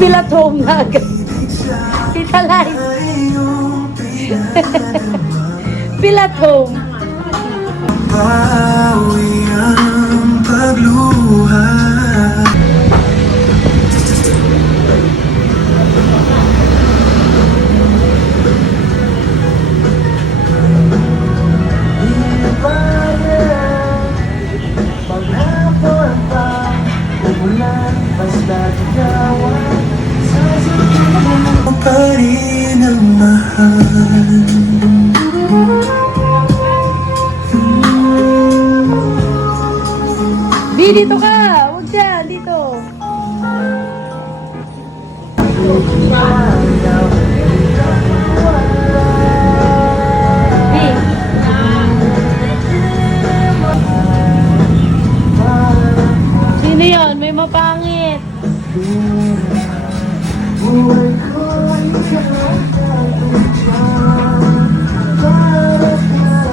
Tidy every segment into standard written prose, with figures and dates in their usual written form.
Feel at home na agad. Tita Lai. Feel at home. Bawi ang pagluha. Maghapon pa, umulan, basta't ikaw pa rin ang mahal. Di, dito ka! Huwag dyan, dito. Di. Sino yun? May mapangit.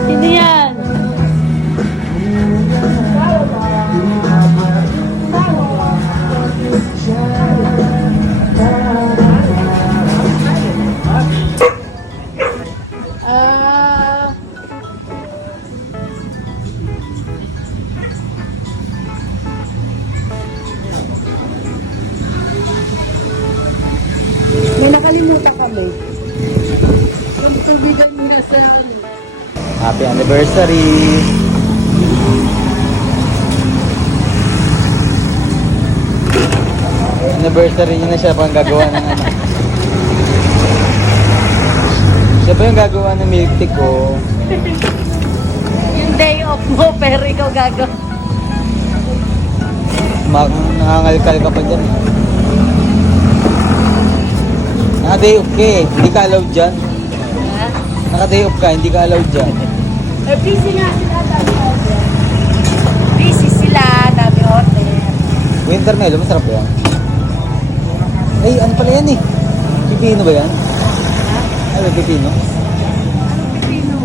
Sino yan? Ah... May nakalimutan kami. Yung tubigan niya sa... Happy anniversary! Anniversary niya na siya pang gagawa ng ano. Siya ba yung gagawa ng milk tea ko? Yung day off mo, pero ikaw gagawa. Nangangalkal ka pa dyan. Naka-day off ka eh. Hindi ka allowed dyan. Ha? Naka-day off ka, hindi ka allowed dyan. Eh, busy nga sila, dami order. Busy sila, dami order. Winter melon, masarap ba yan? Ay, ano pala yan eh? Pipino ba yan? Ay, may pipino? Pipino.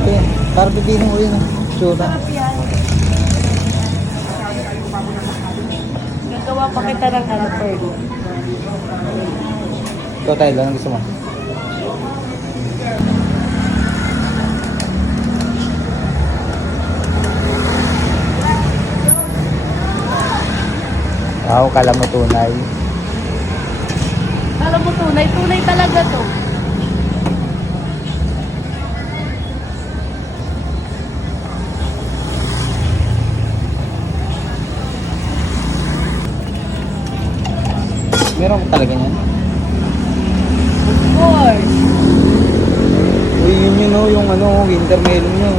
Okay, parang pipino ko yun. Tsura. Sarap yan. Gagawa pa kita ng hamper. Ikaw tayo lang, ang gusto mo? Wow, kala mo tunay. Alam mo, tunay. Tunay talaga to. Meron talaga yan. Of course. Uy, yun o, yung ano, winter melon yun.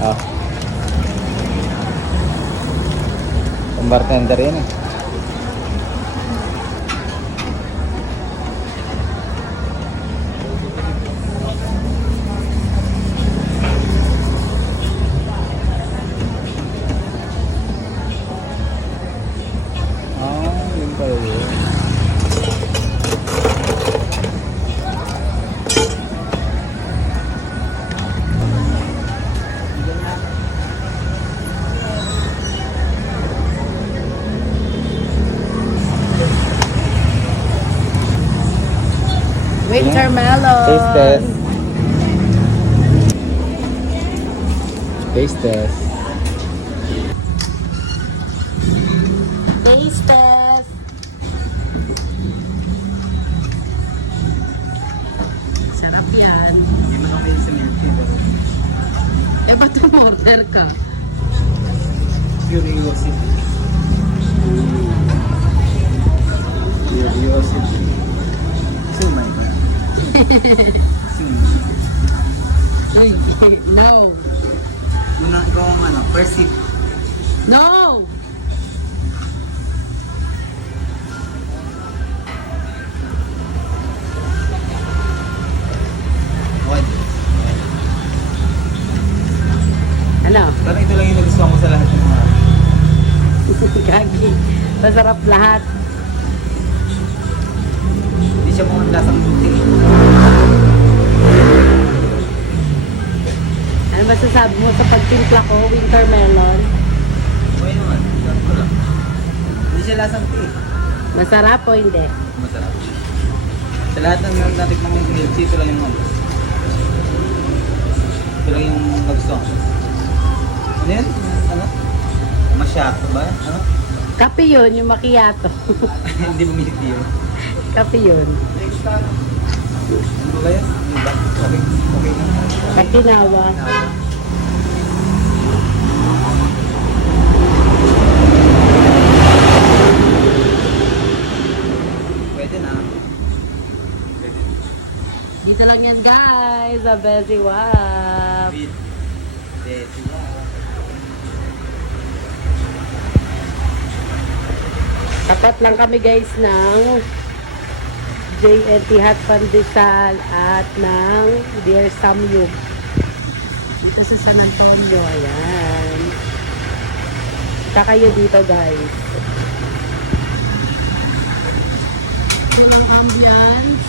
Ah. Ang bartender yan eh. Yun pala yun. Winter melon. Taste test. Taste test. Taste test. Sarap yan. Hindi mo lang may sa milk tea. Eh, ba't order ka? Curiosity. Curiosity. Sumay ka. Uy, no. Muna ikaw ang ano, first sip. No! Okay. Gagi. Masarap lahat. Hindi siya mga lasang buti. Ano masasabi mo sa pagtimpla ko, winter melon? Okay naman. Sarap ko lang. Hindi siya lasang tea. Masarap o hindi? Masarap. Sa lahat ng natikmang yung milk tea, ito lang yung ito lang yung nagustuhan ko. Ano yan? Ano? Masyado ba? Ano? Kape yun, yung macchiato. Hindi mo milk tea yun. Kape yun. Ano ba yan? Ano ba? Okay. Okay na. Katinawa. Pwede na. Pwede. Dito lang yan guys, sa Bessie Wap. Wait. Pwede. Tapat lang kami guys ng JNT Hot Pandesal at ng Dear Samyug. Dito sa San Antonio, ayan. Punta kayo dito guys. Yun ang ambience.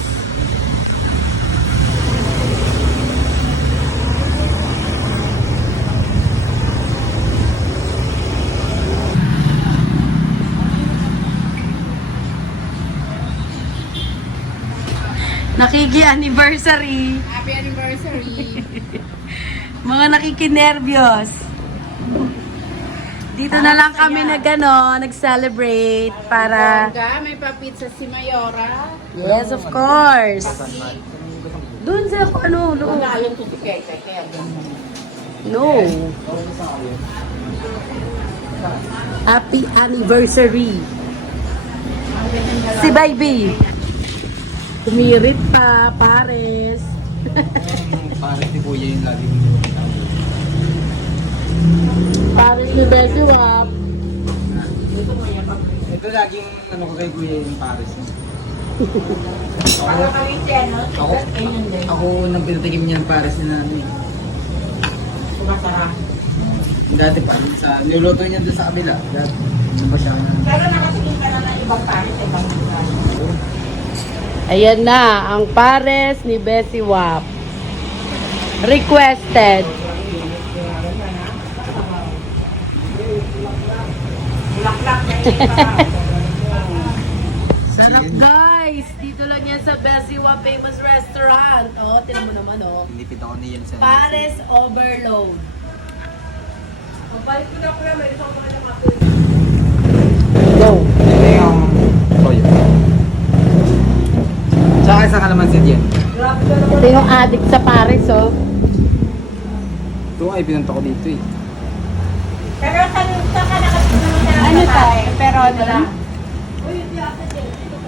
Nakiki-anniversary. Happy anniversary! Mga nakikinervyos. Dito na lang kami nag-celebrate para... Bongga, may pa-pizza si Mayora. Yes, of course. Doon sa ano, loob. Ayaw to si Keke, kaya ganun. No. Happy anniversary. Si Baby. Tumirit pa, pares. Parang si Kuya yung lagi mo. Pares ni Bessie Wap. Ito laging ano ko kay Kuya yung Paris. Para kami channel, Ako, ako nang pinatikim niya ng Paris na ano eh. sumasarap. Dati pa, sa niluluto niya doon sa kabila. Dati, ano ba siya? Pero nakatingin ka na ng ibang pares sa ibang lugar. Ayan na, ang pares ni Bessie Wap. Requested. Sarap guys! Dito lang yan sa Bessie Wap famous restaurant. Oh, tinan mo naman oh. Nilipid ako niyan sa... Pares overload. Go! Ito yung... Toyo. Tsaka sa kalamansi dyan. Ito yung addict sa pares oh. Ito nga, ipinunta ko dito eh. Pero saan ka nakatingin ka Ano tayo? Pero ano lang?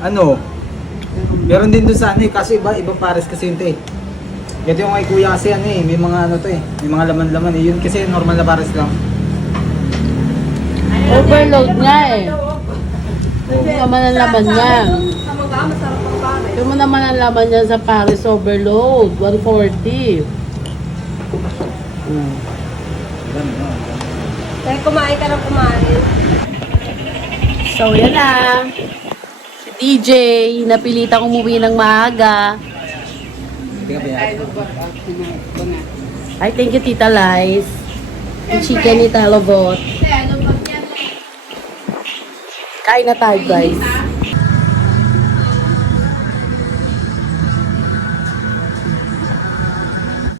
Ano? Meron din doon sa ano eh, kaso iba pares kasi yun to eh. Ito yung kay Kuya kasi ano eh, may mga ano to eh, may mga laman-laman eh. Yun kasi normal na pares lang. Overload nga eh. Ito naman ang laman niya. Ito mo naman ang laman niya sa Paris Overload. 140. Dahil kumain ka ng kumain. So yan na. Si DJ, napilitang umuwi ng maaga. Tingnan ba yan? Ay, thank you Tita Liz. Yung chicken ni Talabot. Kain na tayo guys.